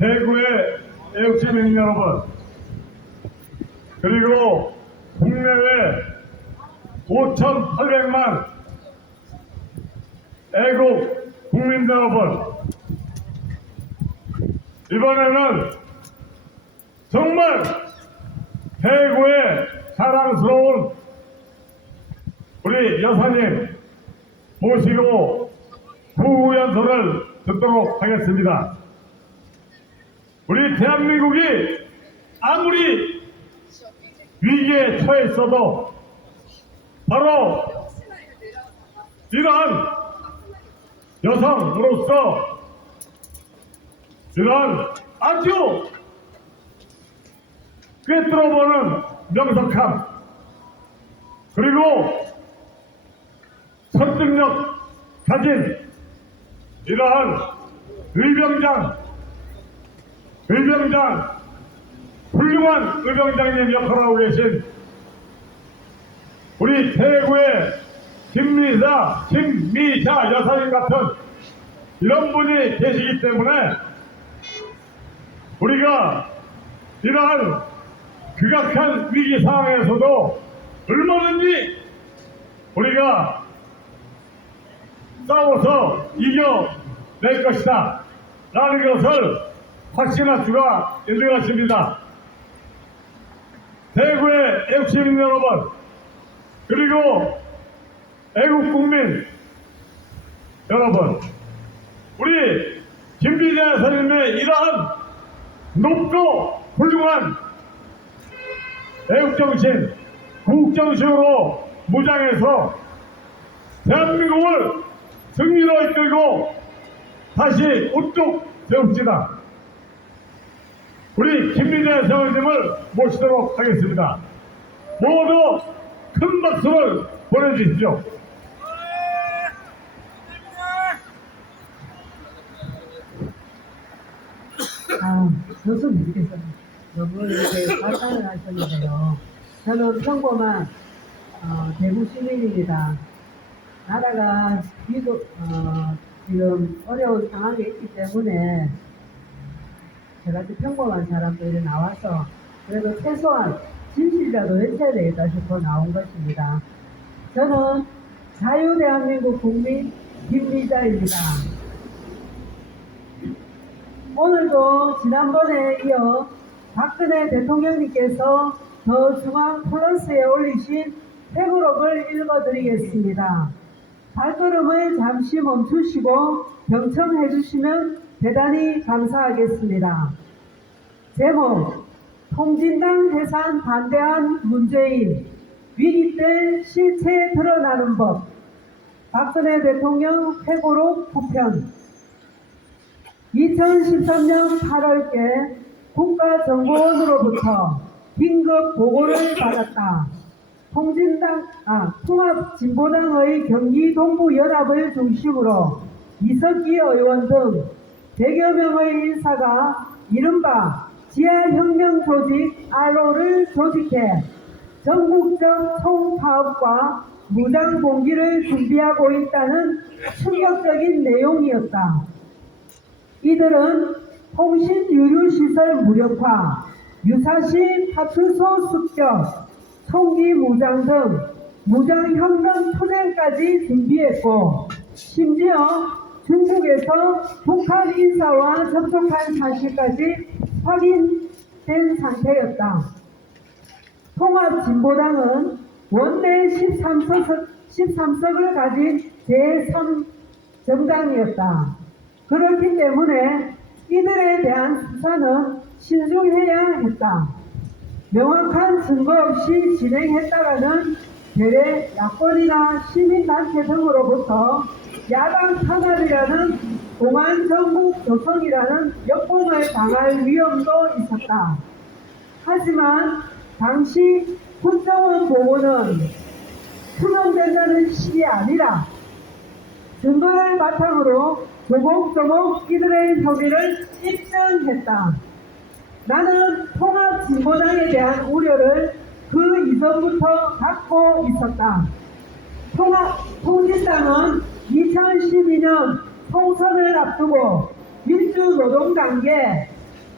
대구의 애국시민 여러분, 그리고 국내외 5,800만 애국 국민 여러분, 이번에는 정말 대구의 자랑스러운 우리 여사님 모시고 구연설을 듣도록 하겠습니다. 우리 대한민국이 아무리 위기에 처했어도 바로 이러한 여성으로서 이러한 아주 꿰뚫어보는 명석함, 그리고 설득력 가진 이러한 훌륭한 의병장님 역할을 하고 계신 우리 대구의 김미자 여사님 같은 이런 분이 계시기 때문에 우리가 이러한 극악한 위기 상황에서도 얼마든지 우리가 싸워서 이겨낼 것이다 라는 것을 확신할 수가 있는 것입니다. 대구의 애국시민 여러분, 그리고 애국국민 여러분, 우리 김비자 여사님의 이러한 높고 훌륭한 애국정신, 국정식으로 무장해서 대한민국을 승리로 이끌고 다시 우뚝 세웁시다. 우리 김민재 여사님을 모시도록 하겠습니다. 모두 큰 박수를 보내주십시오. 교수님께서 너무 이렇게 발달을 하셨는데요. 저는 평범한 대구 시민입니다. 나라가 지금 어려운 상황에 있기 때문에 저같이 평범한 사람들이 나와서 그래도 최소한 진실이라도 외쳐야 되겠다 싶어 나온 것입니다. 저는 자유대한민국 국민 김미자입니다. 오늘도 지난번에 이어 박근혜 대통령님께서 더 중앙 플러스에 올리신 회고록을 읽어드리겠습니다. 발걸음을 잠시 멈추시고 경청해 주시면 대단히 감사하겠습니다. 제목, 통진당 해산 반대한 문재인, 위기 때 실체 드러나는 법, 박근혜 대통령 회고록 9편. 2013년 8월께 국가정보원으로부터 긴급 보고를 받았다. 통합진보당의 경기동부연합을 중심으로 이석기 의원 등 100여 명의 인사가 이른바 지하혁명 조직 RO를 조직해 전국적 총파업과 무장봉기를 준비하고 있다는 충격적인 내용이었다. 이들은 통신유류시설 무력화, 유사시 파출소 습격, 총기 무장 등 무장혁명 투쟁까지 준비했고, 심지어 중국에서 북한 인사와 접촉한 사실까지 확인된 상태였다. 통합진보당은 원내 13석을 가진 제3정당이었다. 그렇기 때문에 이들에 대한 수사는 신중해야 했다. 명확한 증거 없이 진행했다가는 대래 야권이나 시민단체 등으로부터 야당 탄압이라는 공안 정국 조성이라는 역공을 당할 위험도 있었다. 하지만 당시 국정원 보고는 수정된다는 식이 아니라 증거를 바탕으로 조목조목 이들의 혐의를 입증했다. 나는 통합진보당에 대한 우려를 그 이전부터 갖고 있었다. 통진당은 2012년 총선을 앞두고 민주노동당계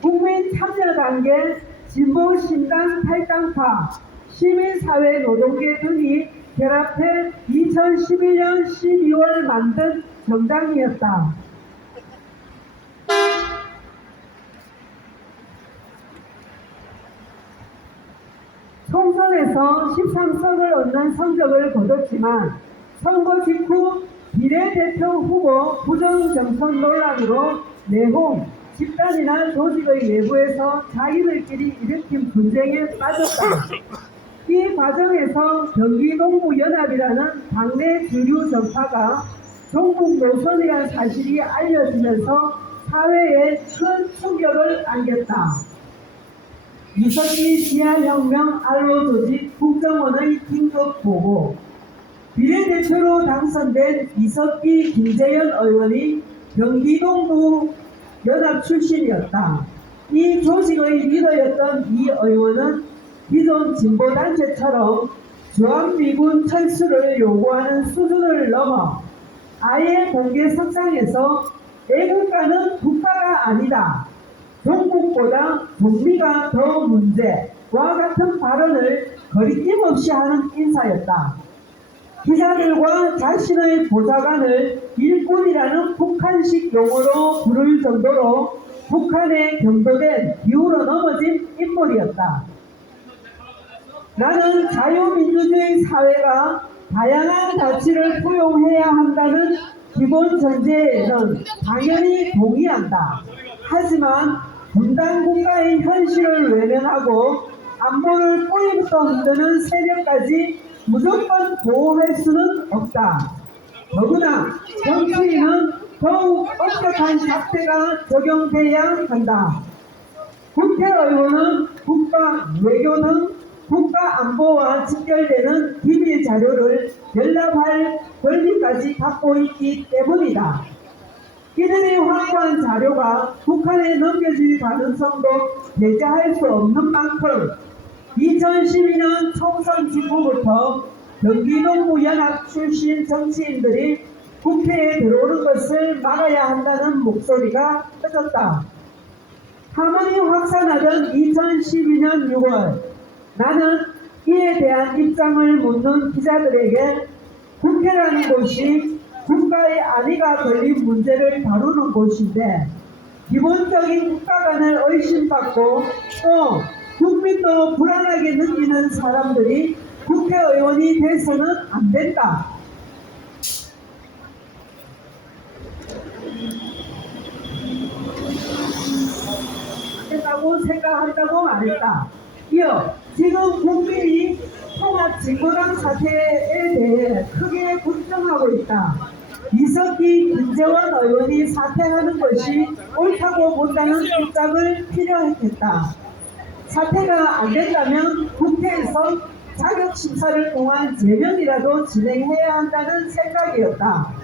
국민참여단계, 진보신당 탈당파, 시민사회 노동계 등이 결합해 2011년 12월 만든 정당이었다. 총선에서 13석을 얻는 성적을 거뒀지만 선거 직후 비례대표 후보 부정경선 논란으로 내홍, 집단이나 조직의 내부에서 자기들끼리 일으킨 분쟁에 빠졌다. 이 과정에서 경기동부연합이라는 당내 주류 정파가 종북 노선이라는 사실이 알려지면서 사회에 큰 충격을 안겼다. 이석기 지하혁명 알로조직 국정원의 긴급보고. 비례대표로 당선된 이석기 김재현 의원이 경기동부 연합 출신이었다. 이 조직의 리더였던 이 의원은 기존 진보단체처럼 주한미군 철수를 요구하는 수준을 넘어 아예 공개석상에서 애국가는 국가가 아니다, 종국보다 종미가 더 문제와 같은 발언을 거리낌 없이 하는 인사였다. 기자들과 자신의 보좌관을 일꾼이라는 북한식 용어로 부를 정도로 북한에 경도된 기울어 넘어진 인물이었다. 나는 자유민주주의 사회가 다양한 가치를 포용해야 한다는 기본 전제에는 당연히 동의한다. 하지만 분단 국가의 현실을 외면하고 안보를 뿌리부터 흔드는 세력까지 무조건 보호할 수는 없다. 더구나 정치인은 더욱 엄격한 잣대가 적용돼야 한다. 국회의원은 국가 외교 등 국가 안보와 직결되는 기밀 자료를 열람할 권리까지 갖고 있기 때문이다. 이들이 확보한 자료가 북한에 넘겨질 가능성도 배제할 수 없는 만큼 2012년 총선 직후부터 경기동부 연합 출신 정치인들이 국회에 들어오는 것을 막아야 한다는 목소리가 커졌다. 함언이 확산하던 2012년 6월, 나는 이에 대한 입장을 묻는 기자들에게 국회라는 곳이 국가의 안위가 걸린 문제를 다루는 곳인데 기본적인 국가 간을 의심받고 또 국민도 불안하게 느끼는 사람들이 국회의원이 돼서는 안 된다. 된다고 생각한다고 말했다. 이어 지금 국민이 통합진보당 사태에 대해 크게 걱정하고 있다. 이석기 김재원 의원이 사퇴하는 것이 옳다고 본다는 입장을 필요했다. 사퇴가 안 된다면 국회에서 자격심사를 통한 제명이라도 진행해야 한다는 생각이었다.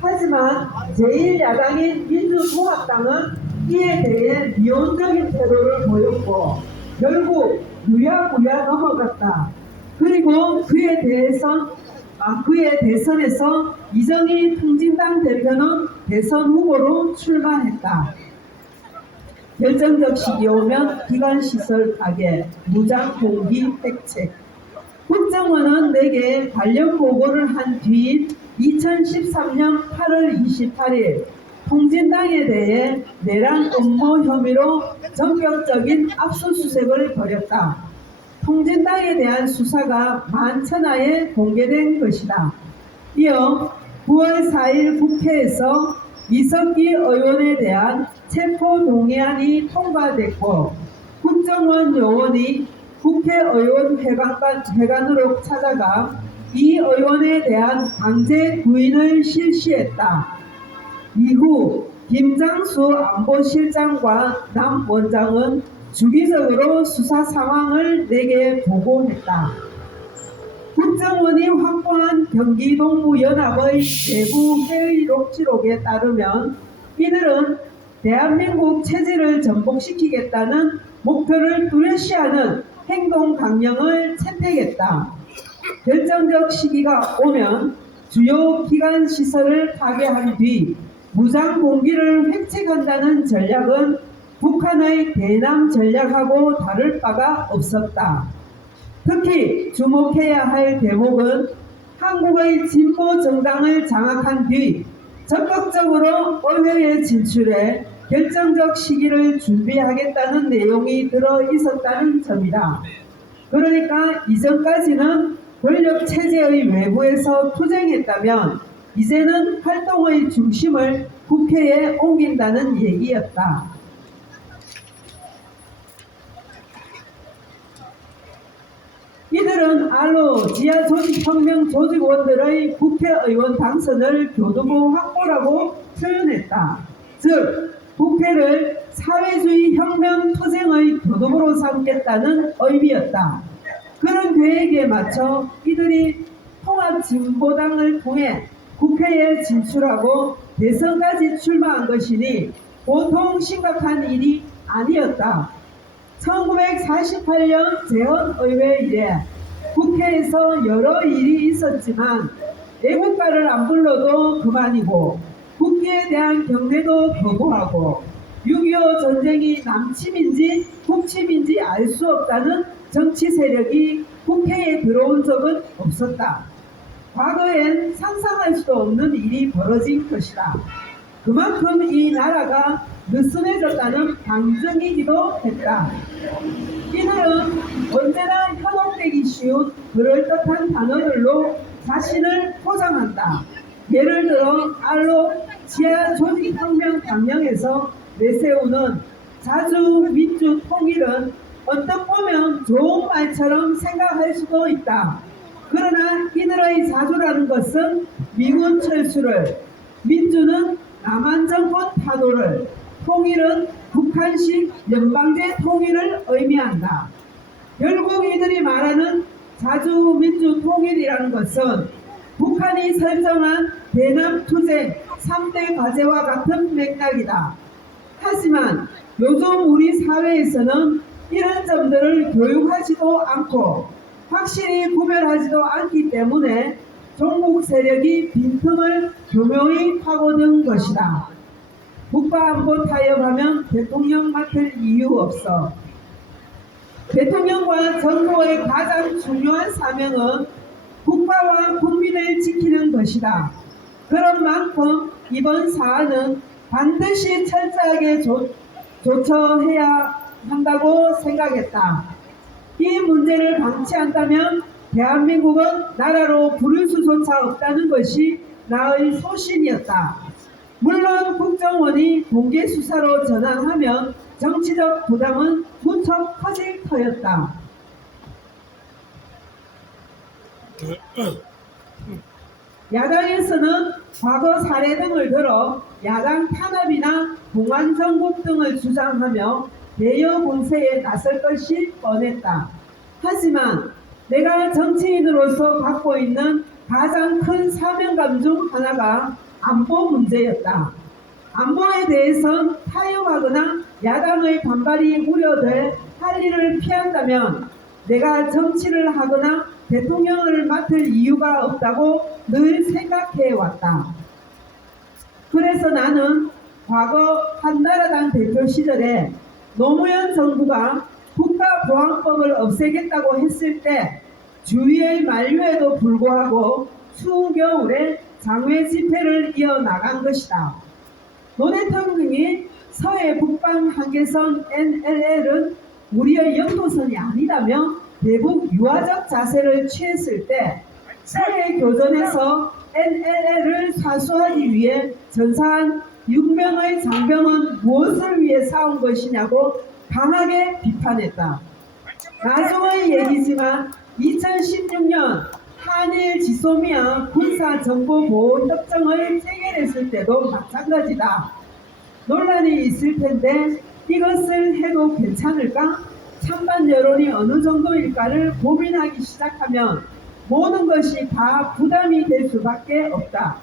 하지만 제1야당인 민주통합당은 이에 대해 미온적인 태도를 보였고 결국 유야무야 넘어갔다. 그리고 그의 대선에서 이정희 통진당 대표는 대선 후보로 출마했다. 결정적 시기 오면 기관시설 파괴, 무장 공기 획책. 국정원은 내게 관련 보고를 한 뒤인 2013년 8월 28일 통진당에 대해 내란 음모 혐의로 전격적인 압수수색을 벌였다. 통진당에 대한 수사가 만천하에 공개된 것이다. 이어 9월 4일 국회에서 이석기 의원에 대한 체포동의안이 통과됐고 국정원 요원이 국회의원 회관으로 찾아가 이 의원에 대한 강제 구인을 실시했다. 이후 김장수 안보실장과 남 원장은 주기적으로 수사 상황을 내게 보고했다. 국정원이 확보한 경기동부연합의 내부 회의 녹취록에 따르면 이들은 대한민국 체제를 전복시키겠다는 목표를 뚜렷이하는 행동 강령을 채택했다. 결정적 시기가 오면 주요 기관 시설을 파괴한 뒤 무장 공기를 획책한다는 전략은 북한의 대남 전략하고 다를 바가 없었다. 특히 주목해야 할 대목은 한국의 진보 정당을 장악한 뒤 적극적으로 의회에 진출해 결정적 시기를 준비하겠다는 내용이 들어 있었다는 점이다. 그러니까 이전까지는 권력 체제의 외부에서 투쟁했다면 이제는 활동의 중심을 국회에 옮긴다는 얘기였다. 이들은 알로 지하조직혁명 조직원들의 국회의원 당선을 교두보 확보라고 표현했다. 즉 국회를 사회주의 혁명 투쟁의 교두보로 삼겠다는 의미였다. 그런 계획에 맞춰 이들이 통합진보당을 통해 국회에 진출하고 대선까지 출마한 것이니 보통 심각한 일이 아니었다. 1948년 재헌의회 이래 국회에서 여러 일이 있었지만 애국가를 안 불러도 그만이고 국기에 대한 경례도 거부하고 6.25 전쟁이 남침인지 북침인지 알 수 없다는 정치 세력이 국회에 들어온 적은 없었다. 과거엔 상상할 수도 없는 일이 벌어진 것이다. 그만큼 이 나라가 느슨해졌다는 방증이기도 했다. 이들은 언제나 현혹되기 쉬운 그럴듯한 단어들로 자신을 포장한다. 예를 들어 알로 지하조직혁명 강령에서 내세우는 자주 민주 통일은 언뜻 보면 좋은 말처럼 생각할 수도 있다. 그러나 이들의 자주라는 것은 미군 철수를, 민주는 남한 정권 타도를, 통일은 북한식 연방제 통일을 의미한다. 결국 이들이 말하는 자주민주 통일이라는 것은 북한이 설정한 대남 투쟁 3대 과제와 같은 맥락이다. 하지만 요즘 우리 사회에서는 이런 점들을 교육하지도 않고 확실히 구별하지도 않기 때문에 종북 세력이 빈틈을 교묘히 파고든 것이다. 국가안보 타협하면 대통령 맡을 이유 없어. 대통령과 정부의 가장 중요한 사명은 국가와 국민을 지키는 것이다. 그런 만큼 이번 사안은 반드시 철저하게 조처해야 한다고 생각했다. 이 문제를 방치한다면 대한민국은 나라로 부를 수조차 없다는 것이 나의 소신이었다. 물론 국정원이 공개 수사로 전환하면 정치적 부담은 무척 커질 터였다. 야당에서는 과거 사례 등을 들어 야당 탄압이나 공안정국 등을 주장하며 대여 공세에 나설 것이 뻔했다. 하지만 내가 정치인으로서 갖고 있는 가장 큰 사명감 중 하나가 안보 문제였다. 안보에 대해선 타협하거나 야당의 반발이 우려돼 할 일을 피한다면 내가 정치를 하거나 대통령을 맡을 이유가 없다고 늘 생각해왔다. 그래서 나는 과거 한나라당 대표 시절에 노무현 정부가 국가보안법을 없애겠다고 했을 때 주위의 만류에도 불구하고 추운 겨울에 장외 집회를 이어나간 것이다. 노 대통령이 서해 북방 한계선 NLL은 우리의 영토선이 아니라며 대북 유화적 자세를 취했을 때 서해 교전에서 NLL을 사수하기 위해 전사한 6명의 장병은 무엇을 위해 싸운 것이냐고 강하게 비판했다. 나중의 얘기지만 2016년 한일 지소미아 군사정보보호협정을 체결했을 때도 마찬가지다. 논란이 있을 텐데 이것을 해도 괜찮을까? 찬반 여론이 어느 정도일까를 고민하기 시작하면 모든 것이 다 부담이 될 수밖에 없다.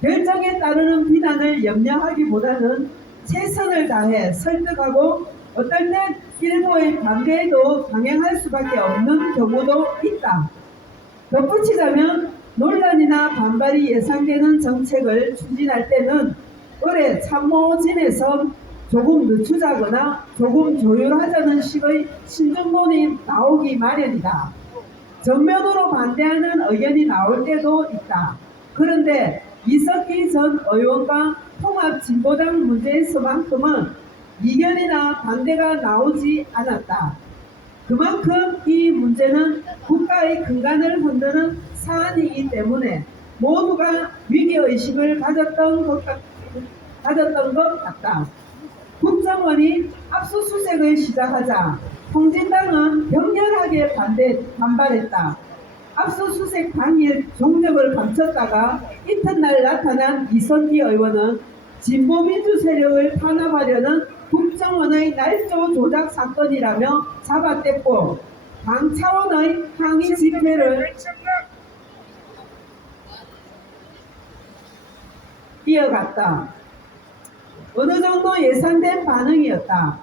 결정에 따르는 비난을 염려하기보다는 최선을 다해 설득하고 어떨 땐 일부의 반대에도 강행할 수밖에 없는 경우도 있다. 덧붙이자면 논란이나 반발이 예상되는 정책을 추진할 때는 올해 참모진에서 조금 늦추자거나 조금 조율하자는 식의 신중론이 나오기 마련이다. 정면으로 반대하는 의견이 나올 때도 있다. 그런데 이석기 전 의원과 통합진보당 문제에서만큼은 이견이나 반대가 나오지 않았다. 그만큼 이 문제는 국가의 근간을 흔드는 사안이기 때문에 모두가 위기의식을 가졌던 것 같다. 국정원이 압수수색을 시작하자 통진당은 격렬하게 반발했다. 압수수색 당일 종적을 감췄다가 이튿날 나타난 이석기 의원은 진보민주 세력을 탄압하려는 국정원의 날조 조작 사건이라며 잡아댔고 당 차원의 항의 집회를 이어갔다. 어느 정도 예상된 반응이었다.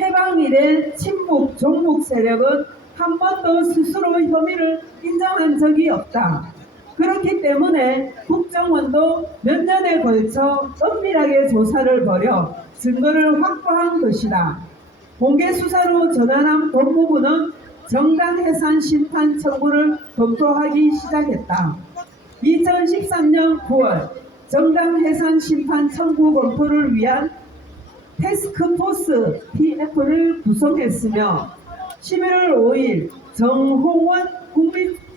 해방 이래 친북, 종북 세력은 한 번도 스스로 혐의를 인정한 적이 없다. 그렇기 때문에 국정원도 몇 년에 걸쳐 엄밀하게 조사를 벌여 증거를 확보한 것이다. 공개수사로 전환한 법무부는 정당 해산 심판 청구를 검토하기 시작했다. 2013년 9월 정당 해산 심판 청구 검토를 위한 태스크포스 TF를 구성했으며 11월 5일 정홍원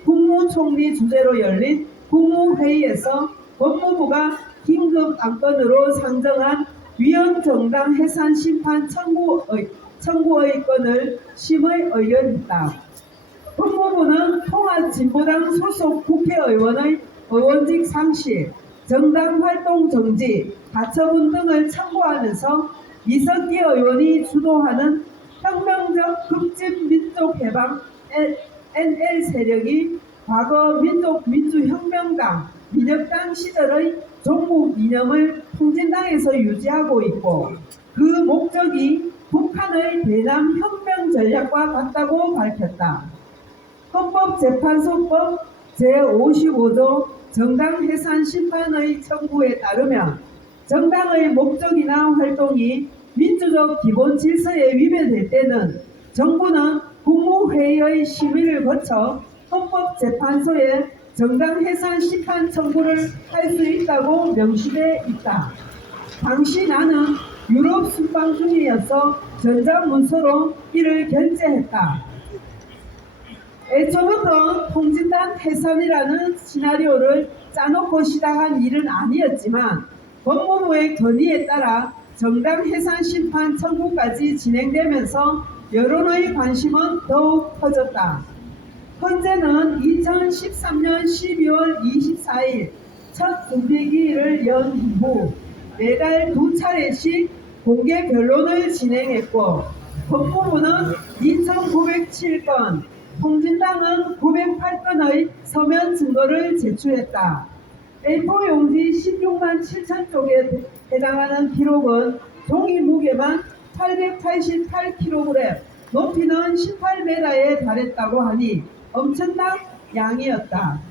국무총리 주재로 열린 국무회의에서 법무부가 긴급 안건으로 상정한 위헌 정당 해산 심판 청구의 건을 심의 의결했다. 법무부는 통합진보당 소속 국회의원의 의원직 상실, 정당 활동 정지, 가처분 등을 청구하면서 이석기 의원이 주도하는 혁명적 급진 민족해방 NL 세력이 과거 민족민주혁명당, 민혁당 시절의 종북 이념을 통진당에서 유지하고 있고 그 목적이 북한의 대남 혁명 전략과 같다고 밝혔다. 헌법재판소법 제55조 정당 해산 심판의 청구에 따르면 정당의 목적이나 활동이 민주적 기본 질서에 위배될 때는 정부는 국무회의의 심의를 거쳐 헌법재판소에 정당 해산 심판 청구를 할 수 있다고 명시돼 있다. 당시 나는 유럽 순방 중이어서 전자문서로 이를 결재했다. 애초부터 통진당 해산이라는 시나리오를 짜놓고 시작한 일은 아니었지만 법무부의 건의에 따라 정당 해산 심판 청구까지 진행되면서 여론의 관심은 더욱 커졌다. 헌재는 2013년 12월 24일 첫 준비기일을 연 이후 매달 2차례씩 공개 변론을 진행했고 법무부는 2,907건, 통진당은 908건의 서면 증거를 제출했다. A4 용지 16만 7천 쪽에 해당하는 기록은 종이 무게만 888kg, 높이는 18m에 달했다고 하니 엄청난 양이었다.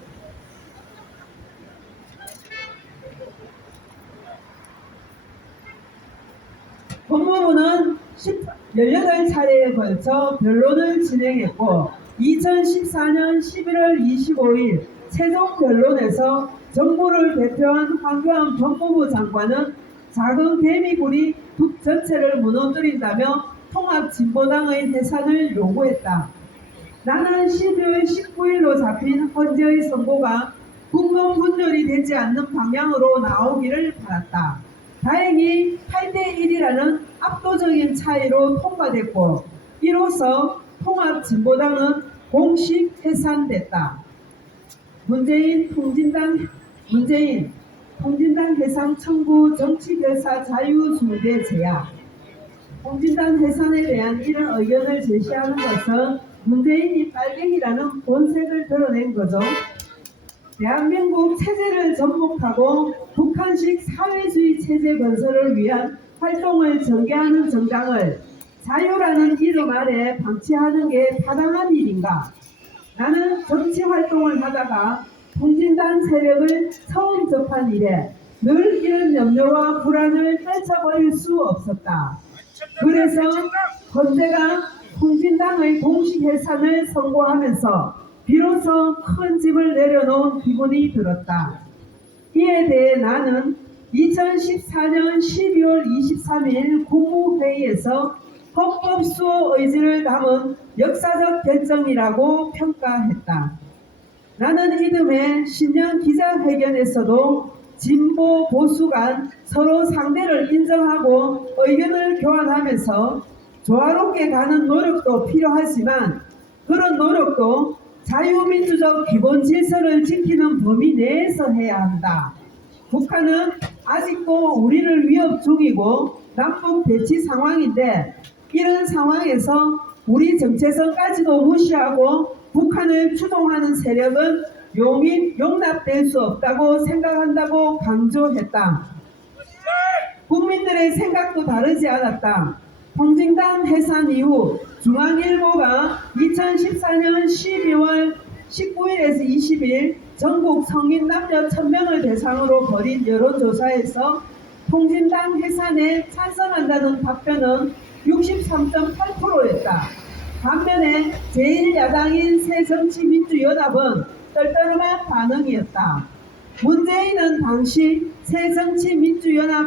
법무부는 18차례에 걸쳐 변론을 진행했고 2014년 11월 25일 최종 변론에서 정부를 대표한 황교안 법무부 장관은 작은 개미굴이 북 전체를 무너뜨린다며 통합진보당의 해산을 요구했다. 나는 12월 19일로 잡힌 헌재의 선고가 국론 분열이 되지 않는 방향으로 나오기를 바랐다. 다행히 8대1이라는 압도적인 차이로 통과됐고 이로써 통합진보당은 공식 해산됐다. 문재인 통진당 해산 청구 정치결사 자유중대 제야. 통진당 해산에 대한 이런 의견을 제시하는 것은 문재인이 빨갱이라는 본색을 드러낸 거죠. 대한민국 체제를 전복하고 북한식 사회주의 체제 건설을 위한 활동을 전개하는 정당을 자유라는 이름 아래 방치하는 게 타당한 일인가? 나는 정치 활동을 하다가 통진당 세력을 처음 접한 이래 늘 이런 염려와 불안을 떨쳐버릴 수 없었다. 그래서 헌재가 통진당의 공식 해산을 선고하면서 비로소 큰 짐을 내려놓은 기분이 들었다. 이에 대해 나는 2014년 12월 23일 국무회의에서 헌법수호 의지를 담은 역사적 결정이라고 평가했다. 나는 이듬해 신년 기자회견에서도 진보 보수 간 서로 상대를 인정하고 의견을 교환하면서 조화롭게 가는 노력도 필요하지만 그런 노력도 자유민주적 기본 질서를 지키는 범위 내에서 해야 한다. 북한은 아직도 우리를 위협 중이고 남북 대치 상황인데 이런 상황에서 우리 정체성까지도 무시하고 북한을 추종하는 세력은 용인 용납될 수 없다고 생각한다고 강조했다. 국민들의 생각도 다르지 않았다. 통진당 해산 이후 중앙일보가 2014년 12월 19일에서 20일 전국 성인 남녀 1000명을 대상으로 벌인 여론조사에서 통진당 해산에 찬성한다는 답변은 63.8%였다. 반면에 제1야당인 새정치민주연합은 떨떠름한 반응이었다. 문재인 당시 새정치민주연합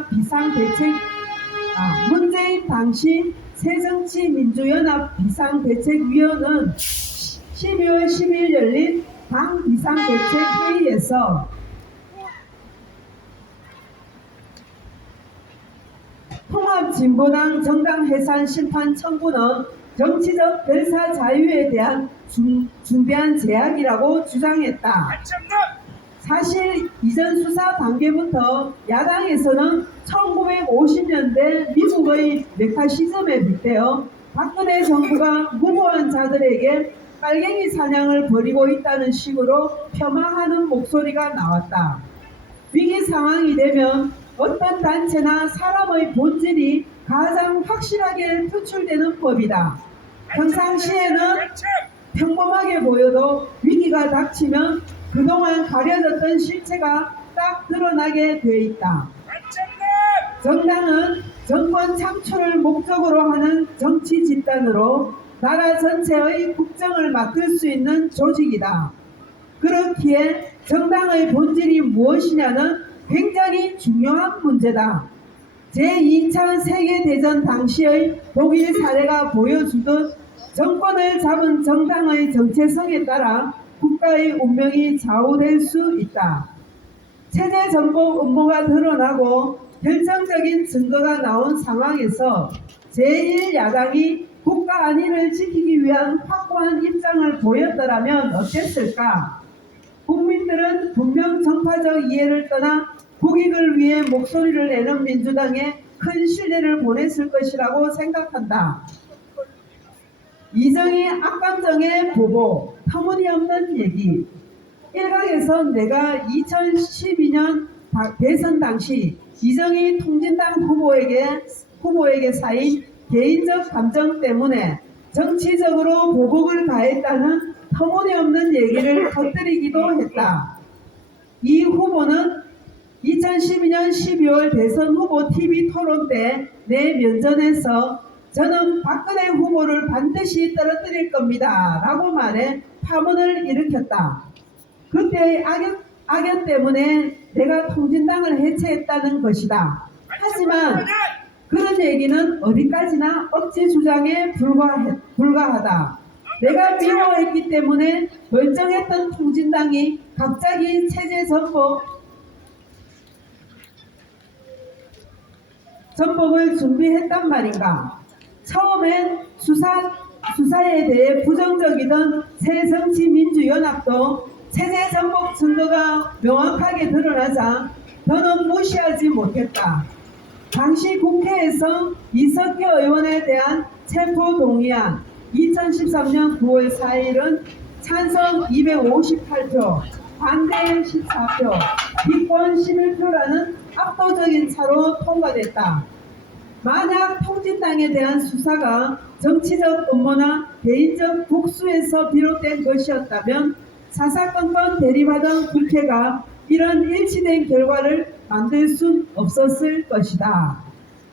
비상대책위원은 12월 10일 열린 당 비상대책회의에서 통합진보당 정당 해산 심판 청구는 정치적 결사 자유에 대한 중대한 제약이라고 주장했다. 사실 이전 수사 단계부터 야당에서는 1950년대 미국의 메카시즘에 빗대어 박근혜 정부가 무고한 자들에게 빨갱이 사냥을 벌이고 있다는 식으로 폄하하는 목소리가 나왔다. 위기 상황이 되면 어떤 단체나 사람의 본질이 가장 확실하게 표출되는 법이다. 평상시에는 평범하게 보여도 위기가 닥치면 그동안 가려졌던 실체가 딱 드러나게 돼 있다. 정당은 정권 창출을 목적으로 하는 정치 집단으로 나라 전체의 국정을 맡을 수 있는 조직이다. 그렇기에 정당의 본질이 무엇이냐는 굉장히 중요한 문제다. 제2차 세계대전 당시의 독일 사례가 보여주듯 정권을 잡은 정당의 정체성에 따라 국가의 운명이 좌우될 수 있다. 체제 전복 음모가 드러나고 결정적인 증거가 나온 상황에서 제1야당이 국가 안위를 지키기 위한 확고한 입장을 보였더라면 어땠을까? 국민들은 분명 정파적 이해를 떠나 국익을 위해 목소리를 내는 민주당에 큰 신뢰를 보냈을 것이라고 생각한다. 이정희 악감정의 보복, 터무니없는 얘기. 일각에서 내가 2012년 대선 당시 이정희 통진당 후보에게 쌓인 개인적 감정 때문에 정치적으로 보복을 가했다는 터무니없는 얘기를 터뜨리기도 했다. 이 후보는 2012년 12월 대선 후보 TV 토론 때 내 면전에서 저는 박근혜 후보를 반드시 떨어뜨릴 겁니다 라고 말해 파문을 일으켰다. 그때의 악연 때문에 내가 통진당을 해체했다는 것이다. 하지만 그런 얘기는 어디까지나 억지 주장에 불과하다. 내가 미워했기 때문에 멀쩡했던 통진당이 갑자기 체제 전복을 준비했단 말인가. 처음엔 수사에 대해 부정적이던 새정치민주연합도 체제 전복 증거가 명확하게 드러나자 더는 무시하지 못했다. 당시 국회에서 이석기 의원에 대한 체포동의안 2013년 9월 4일은 찬성 258표, 반대 14표, 기권 11표라는 압도적인 차로 통과됐다. 만약 통진당에 대한 수사가 정치적 음모나 개인적 복수에서 비롯된 것이었다면 사사건건 대립하던 국회가 이런 일치된 결과를 만들 순 없었을 것이다.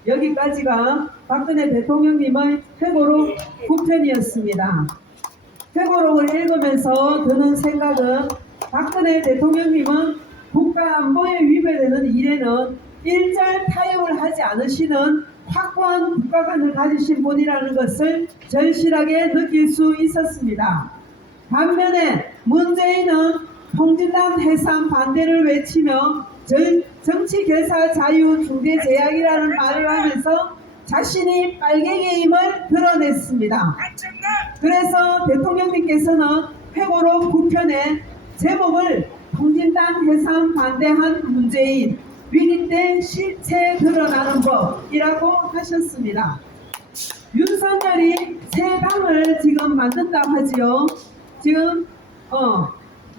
여기까지가 박근혜 대통령님의 회고록 9편이었습니다. 회고록을 읽으면서 드는 생각은 박근혜 대통령님은 국가안보에 위배되는 일에는 일절 타협을 하지 않으시는 확고한 국가관을 가지신 분이라는 것을 절실하게 느낄 수 있었습니다. 반면에 문재인은 통진당 해산 반대를 외치며 정치결사 자유 중대제약이라는 말을 하면서 자신이 빨갱이임을 드러냈습니다. 그래서 대통령님께서는 회고록 9편에 제목을 통진당 해산 반대한 문재인 위기 때 실체 드러나는 법이라고 하셨습니다. 윤석열이 새 당을 지금 만든다고 하지요. 지금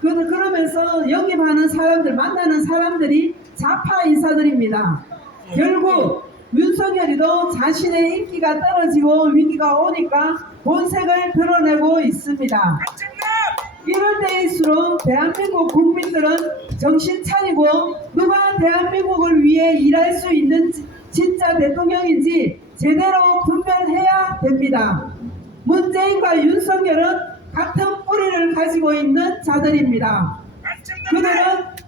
그러면서 영입하는 사람들, 만나는 사람들이 좌파 인사들입니다. 결국 윤석열이도 자신의 인기가 떨어지고 위기가 오니까 본색을 드러내고 있습니다. 이럴 때일수록 대한민국 국민들은 정신 차리고 누가 대한민국을 위해 일할 수 있는 진짜 대통령인지 제대로 분별해야 됩니다. 문재인과 윤석열은 같은 뿌리를 가지고 있는 자들입니다. 그들은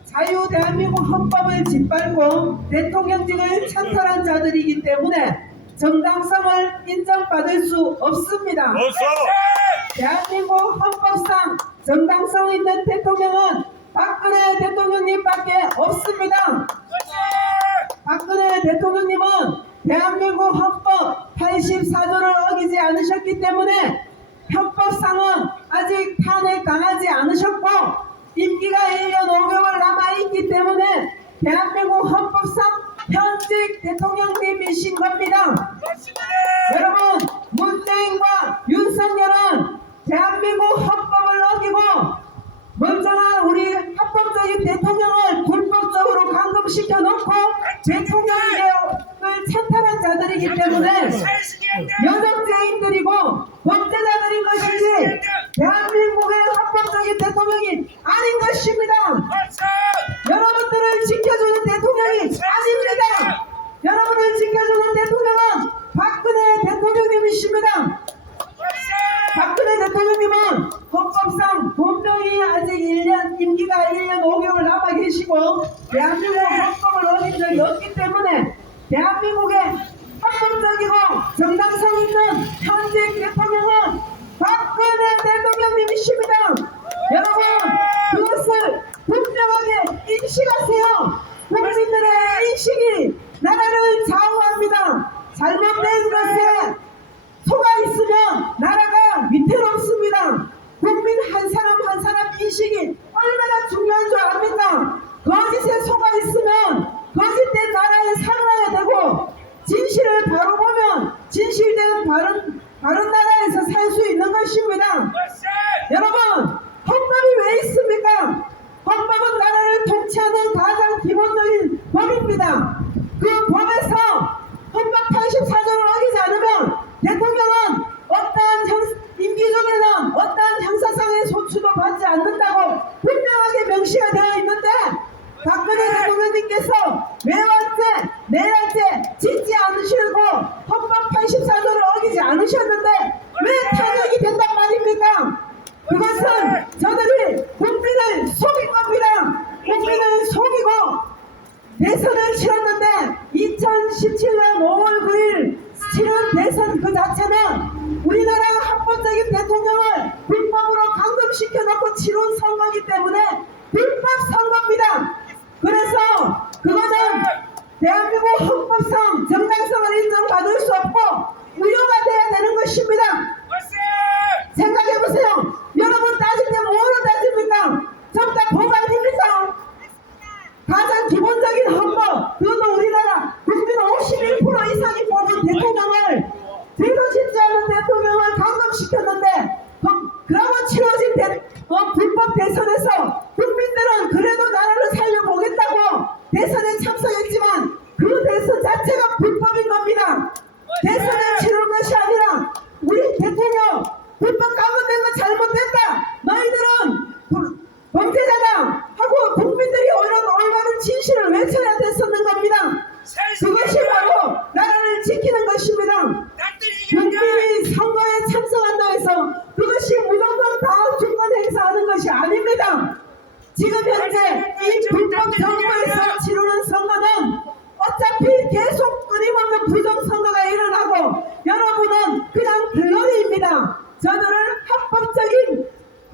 자유 대한민국 헌법을 짓밟고 대통령직을 찬탈한 자들이기 때문에 정당성을 인정받을 수 없습니다. 대한민국 헌법상 정당성 있는 대통령은 박근혜 대통령님밖에 없습니다. 박근혜 대통령님은 대한민국 헌법 84조를 어기지 않으셨기 때문에 헌법상은 아직 탄핵 당하지 않으셨고 임기가 1년 5개월 남아있기 때문에 대한민국 헌법상 현직 대통령님이신 겁니다. 여러분, 문재인과 윤석열은 대한민국 헌법을 어기고 멀쩡한 우리 합법적인 대통령을 불법적으로 감금시켜 놓고 대통령을 찬탈한 자들이기 때문에 여정죄인들이고 범죄자들인 것이지 대한민국의 합법적인 대통령이 아닌 것입니다. 여러분들을 지켜주는 대통령이 아닙니다. 여러분을 지켜주는 대통령은 박근혜 대통령님이십니다. 박근혜 대통령님은 헌법상 본명이 아직 임기가 1년 5개월 남아 계시고 대한민국 헌법을 어긴 적이 없기 때문에 대한민국의 합법적이고 정당성 있는 현직 대통령은 박근혜 대통령님이십니다. 여러분, 그것을 분명하게 인식하세요. 국민들의 인식이 나라를 좌우합니다. 잘못된 것에 속아 있으면 나라가 위태롭습니다. 국민 한 사람 한 사람 인식이 얼마나 중요한 줄 압니까? 거짓에 속아 있으면 거짓된 나라에 살아야 되고 진실을 바로 보면 진실된 바른 나라에서 살 수 있는 것입니다. 여러분, 헌법이 왜 있습니까? 헌법은 나라를 통치하는 가장 기본적인 법입니다. 그 법에서 헌법 84조를 어기지 않으면 대통령은 어떠한 임기 중에는 어떠한 형사상의 소추도 받지 않는다고 분명하게 명시가 되어 있는데 박근혜 대통령님께서 매월째 내일째 짓지 않으시고 헌법 84조를 어기지 않으셨는데 왜 탄핵이 된단 말입니까? 그것은 저들이 국민을 속인 겁니다. 국민을 속이고 대선을 치렀는데 2017년 5월 9일 치른 대선 그 자체는 우리나라 합법적인 대통령을 불법으로 감금시켜 놓고 치른 선거이기 때문에 불법 선거입니다. 그래서 그거는 대한민국 헌법상 정당성을 인정받을 수 없고 무효가 돼야 되는 것입니다. 생각해보세요. 여러분 따질 때 뭐로 따집니까? 전부 다 법 아닙니까? 가장 기본적인 헌법, 그것도 우리나라 국민 51% 이상이 뽑은 대통령을 죄도 짓지 않은 대통령을 감금시켰는데 그러고 치러진 불법 대선에서 국민들은 그래도 나라를 살려보겠다고 대선에 참석했지만 그 대선 자체가 지키는 것입니다. 국민이 선거에 참석한다 해서 그것이 무조건 다 주권 행사하는 것이 아닙니다. 지금 현재 이 불법 정부에서 치르는 선거는 어차피 계속 끊임없는 부정선거가 일어나고 여러분은 그냥 들러리입니다. 저들을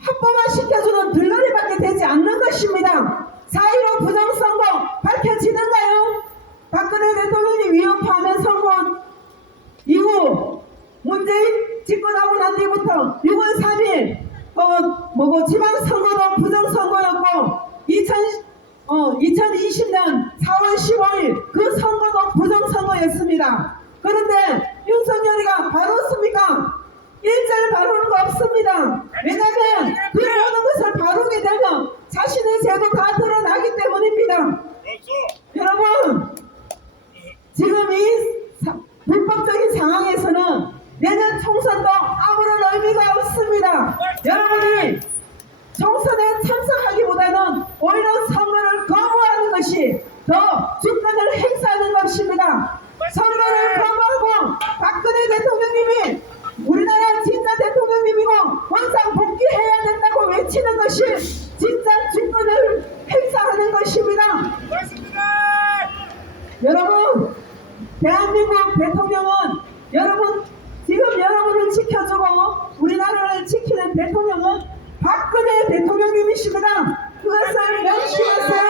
합법화시켜주는 들러리밖에 되지 않는 것입니다. 4.15 부정선거 밝혀지는가요? 박근혜 대통령이 위협하면 선거 이후 문재인 집권하고 난 뒤부터 6월 3일 지방선거도 부정선거였고 2020년 4월 15일 그 선거도 부정선거였습니다. 그런데 윤석열이가 바로습니까? 일절 바로는 거 없습니다. 왜냐하면 그 모든 것을 바로게 되면 자신의 죄도 다 드러나기 때문입니다. 여러분, 지금 이 불법적인 상황에서는 내년 총선도 아무런 의미가 없습니다. 여러분이 총선에 참석하기보다는 오히려 선거를 거부하는 것이 더 주권을 행사하는 것입니다. 선거를 거부하고 박근혜 대통령님이 우리나라 진짜 대통령님이고 원상 복귀해야 된다고 외치는 것이 진짜 주권을 행사하는 것입니다. 여러분, 대한민국 대통령은 지금 여러분을 지켜주고 우리나라를 지키는 대통령은 박근혜 대통령님이십니다. 그것을 명심하세요.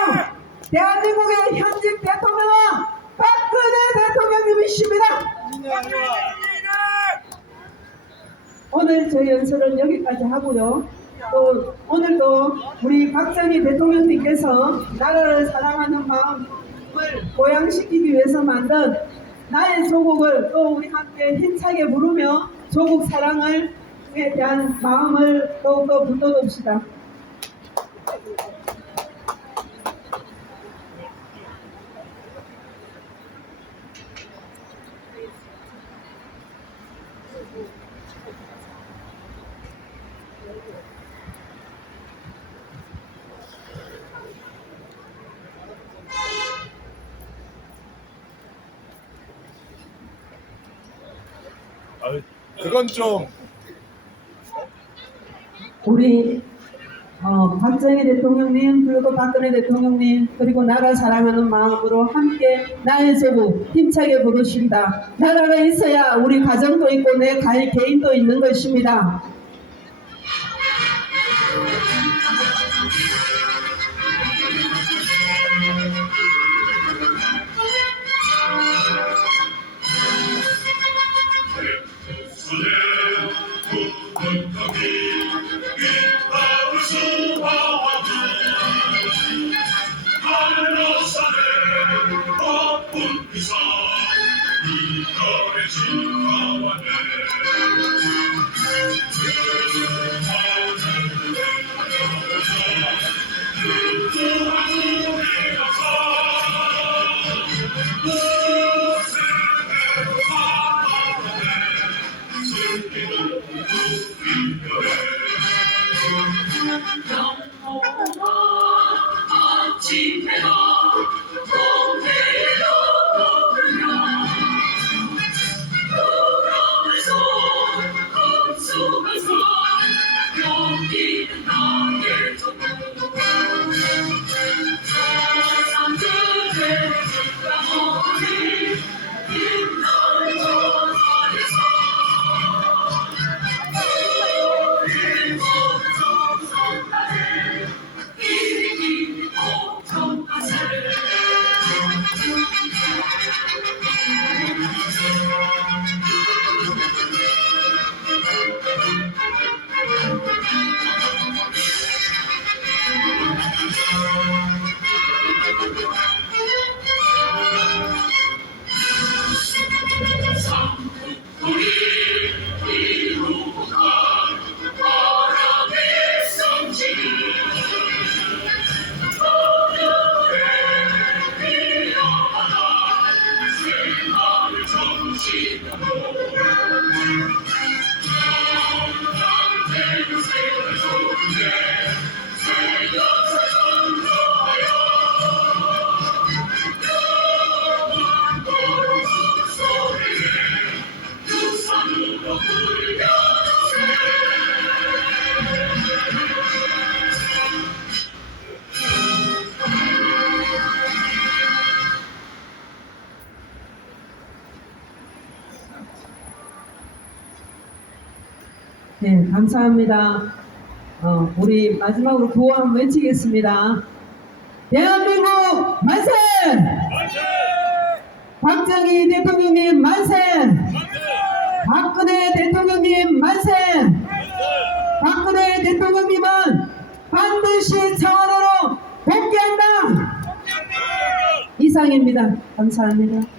대한민국의 현직 대통령은 박근혜 대통령님이십니다. 오늘 저희 연설은 여기까지 하고요. 또 오늘도 우리 박정희 대통령님께서 나라를 사랑하는 마음을 보양시키기 위해서 만든 나의 조국을 또 우리 함께 힘차게 부르며 조국 사랑에 대한 마음을 더욱더 불러봅시다. 그건 좀 우리 박정희 대통령님 그리고 박근혜 대통령님 그리고 나라 사랑하는 마음으로 함께 나의 조국 힘차게 부르십니다. 나라가 있어야 우리 가정도 있고 내 개인도 있는 것입니다. 네, 감사합니다. 우리 마지막으로 구호 한번 외치겠습니다. 대한민국 만세! 박정희 대통령님 만세! 박근혜 대통령님 만세! 박근혜 대통령님은 반드시 청와대로 복귀한다! 이상입니다. 감사합니다.